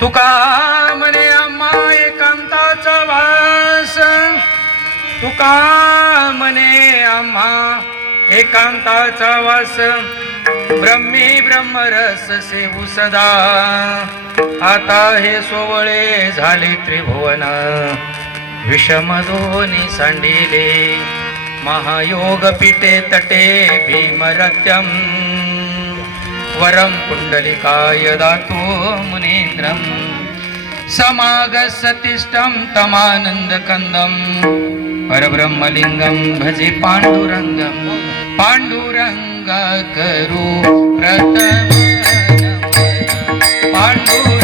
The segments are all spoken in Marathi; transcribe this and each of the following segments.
तुका म्हणे अम्मा एकांताचा वास? तुका म्हणे आम्हा एकांताचा वास? ब्रह्मी ब्रह्मरस सेवू सदा. आता हे सोवळे झाले त्रिभुवन. विषम दोनी सांडिले. महायोग पिते तटे भीमरत्यम. वरं पुण्डलिकाय दातो मुनीन्द्रं समागसतिष्ठं तमानन्दकन्दं परब्रह्मलिङ्गं भजे पाण्डुरङ्गं पाण्डुरङ्गकरु प्रथम पाण्डु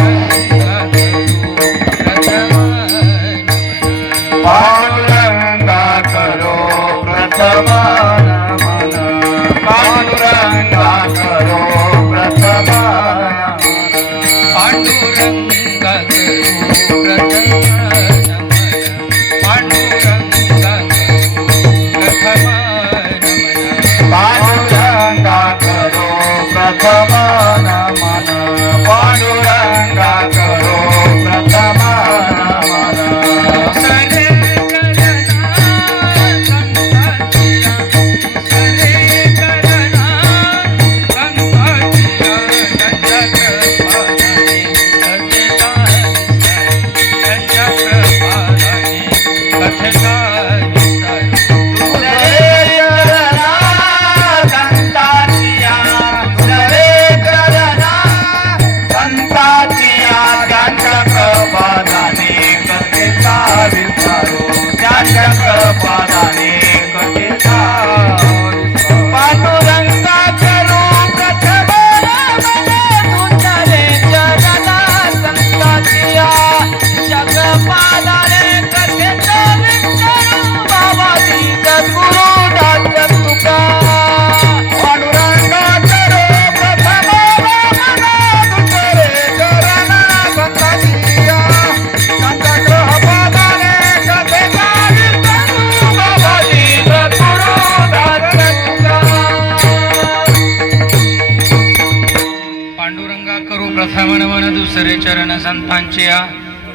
नमन चरण संतांची या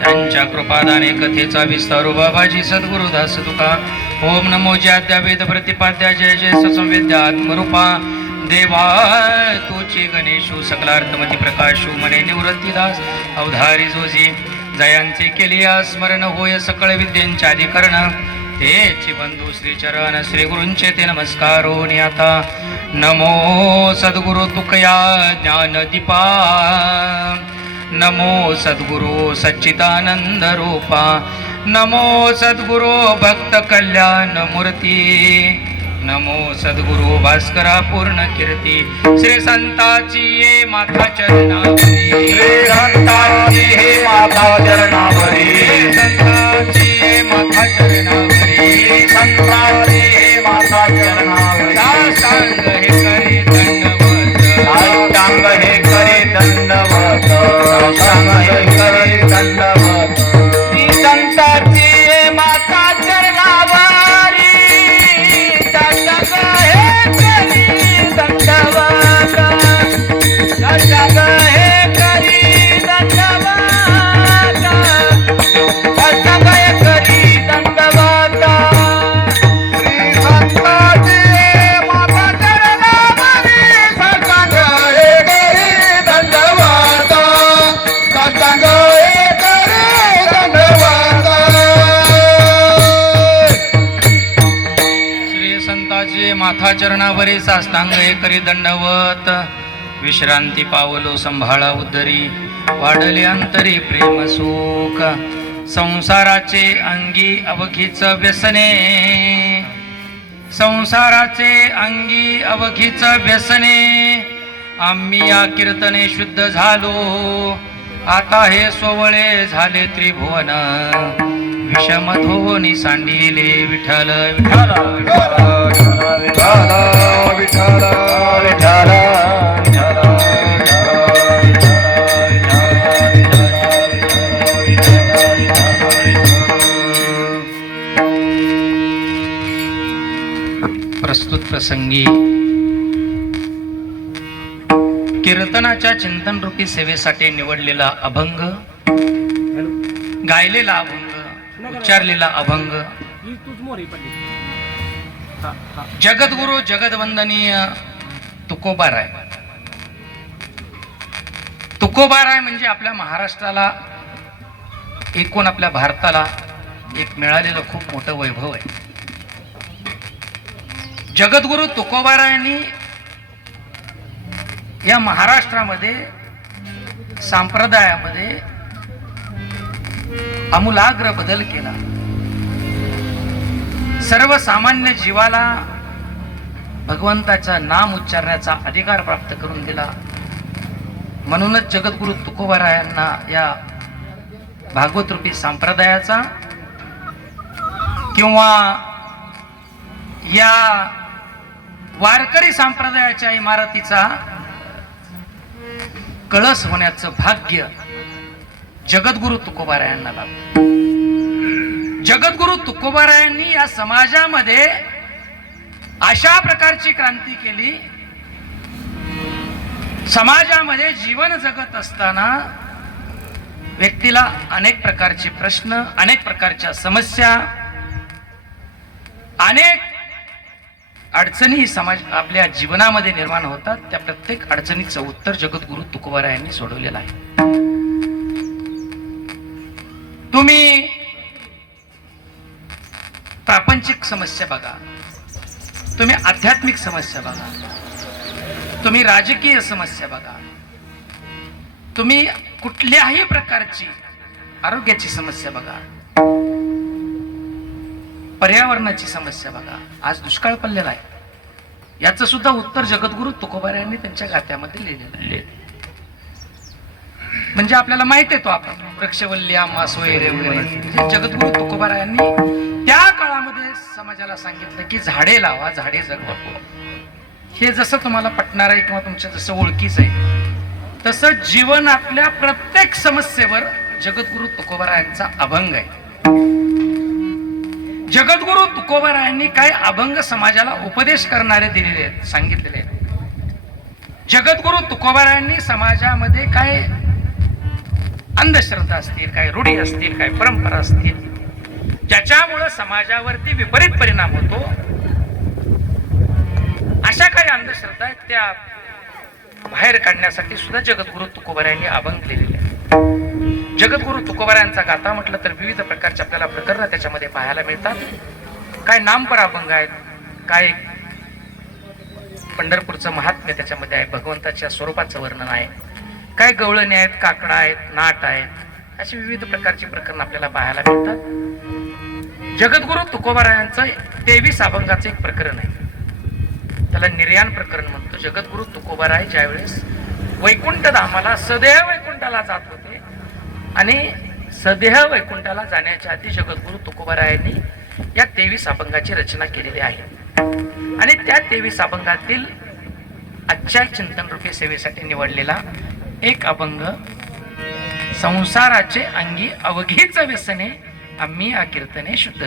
त्यांच्या कृपादाने कथेचा विस्तार बाबाजी सद्गुरुदास तुका. ओम नमो ज्याद्या वेद प्रतिपाद्या जय जय ससंवेद्या आत्मरूपा. देवा तोची गणेशू सकलार्थमती प्रकाशू मने निवृत्तीदास अवधारी जोजी जयांचे केले स्मरण होय सकळ विद्येंच्या अधिकरण. तेची बंधू श्री चरण श्री गुरूंचे ते नमस्कार होनी आता. नमो सद्गुरु तुकया ज्ञान दीपा नमो सद्गुरु सच्चिदानंद रूपा नमो सद्गुरु भक्त कल्याण मूर्ती नमो सद्गुरु भास्करा पूर्ण कीर्ती श्री संताची ये माथा चरणावरी श्रीरंताची हे माता चरणावरी श्री संताची ये माथा चरणावरी संताची चरणावरी साष्टांग हे करी दंडवत. विश्रांती पावलो संभाळा उदरी वाढले अंतरी प्रेम सुख. संसाराचे अंगी अवघीच व्यसने. संसाराचे अंगी अवघीच व्यसने. आम्ही या कीर्तने शुद्ध झालो. आता हे सोवळे झाले त्रिभुवन. विषमधोनी सांडिले विठ्ठल विठ्ठल विठ्ठल. प्रस्तुत प्रसंगी कीर्तनाच्या चिंतन रूपी सेवेसाठी निवडलेला अभंग गायलेला अभंग उच्चारलेला अभंग जगद्गुरु जगदवंदनीय तुकोबा राय तुकोबा राय जगद्गुरु तुकोबाराय तुकोबाराय म्हणजे आपल्या महाराष्ट्राला एकूण आपल्या भारताला एक मिळालेलं खूप मोठं वैभव आहे. जगद्गुरु तुकोबारायांनी या महाराष्ट्रामध्ये संप्रदायामध्ये आमूलाग्र बदल केला. सर्वसामान्य जीवाला भगवंताचं नाम उच्चारण्याचा अधिकार प्राप्त करून दिला. म्हणूनच जगद्गुरु तुकोबारायांना या भागवत रूपी संप्रदायाचा किंवा या वारकरी संप्रदायाच्या इमारतीचा कळस होण्याचं भाग्य जगद्गुरु तुकोबारायांना लाभलं. जगद्गुरु तुकोबारायांनी या समाजामध्ये अशा प्रकारची क्रांती केली. समाजामध्ये जीवन जगत असताना व्यक्तीला अनेक प्रकारचे प्रश्न अनेक प्रकारच्या समस्या अनेक अडचणी समाज आपल्या जीवनामध्ये निर्माण होतात. त्या प्रत्येक अडचणीचं उत्तर जगद्गुरु तुकोबारायांनी सोडवलेलं आहे. तुम्ही प्रापंचिक समस्या बघा. तुम्ही आध्यात्मिक समस्या बघा. तुम्ही राजकीय समस्या बघा. तुम्ही कुठल्याही प्रकारची आरोग्याची समस्या बघा. पर्यावरणाची समस्या बघा. आज दुष्काळ पडलेला आहे. याचं सुद्धा उत्तर जगद्गुरु तुकोबारा यांनी त्यांच्या गात्यामध्ये लिहिलेलं आहे. म्हणजे आपल्याला माहीत आहे तो आपण. वृक्षवल्ल्या मास वगैरे. वगैरे जगद्गुरु तुकोबारा यांनी समाजाला सांगितलं की झाडे लावा झाडे जगवा. हे जसं तुम्हाला पटणार आहे किंवा तुमच्या जसं ओळखीच आहे तसं जीवनातल्या प्रत्येक समस्येवर जगद्गुरु तुकोबारायांचा अभंग आहे. जगद्गुरु तुकोबारायांनी काय अभंग समाजाला उपदेश करणारे दिलेले आहेत सांगितलेले आहेत. जगद्गुरु तुकोबारायांनी समाजामध्ये काय अंधश्रद्धा असतील काय रूढी असतील काय परंपरा असतील ज्याच्यामुळं समाजावरती विपरीत परिणाम होतो. अशा काही अंधश्रद्धा आहेत त्या बाहेर काढण्यासाठी सुद्धा जगद्गुरु तुकोबऱ्यांनी अभंग लिहिलेले आहे जगद्गुरु तुकोबारा यांचा गाथा म्हटलं तर विविध प्रकारचे आपल्याला प्रकरण त्याच्यामध्ये पाहायला मिळतात. काय नामपर अभंग आहेत काय पंढरपूरचं महात्म्य त्याच्यामध्ये आहे भगवंताच्या स्वरूपाचं वर्णन आहे. काय गवळणी आहेत काकडा आहेत नाट आहेत अशी विविध प्रकारची प्रकरण आपल्याला पाहायला मिळतात. जगद्गुरु तुकोबारायांचं तेवीस अभंगाचं एक प्रकरण आहे. त्याला निर्याण प्रकरण म्हणतो. जगद्गुरु तुकोबाराय ज्यावेळेस वैकुंठ धामाला सदेह वैकुंठाला जात होते आणि सदेह वैकुंठाला जाण्याच्या आधी जगद्गुरु तुकोबारायांनी या तेवीस अभंगाची रचना केलेली आहे. आणि त्या तेवीस अभंगातील आजच्या चिंतन रूपी सेवेसाठी निवडलेला एक अभंग संसाराचे अंगी अवघीच व्यसने आम्ही या कीर्तने शुद्ध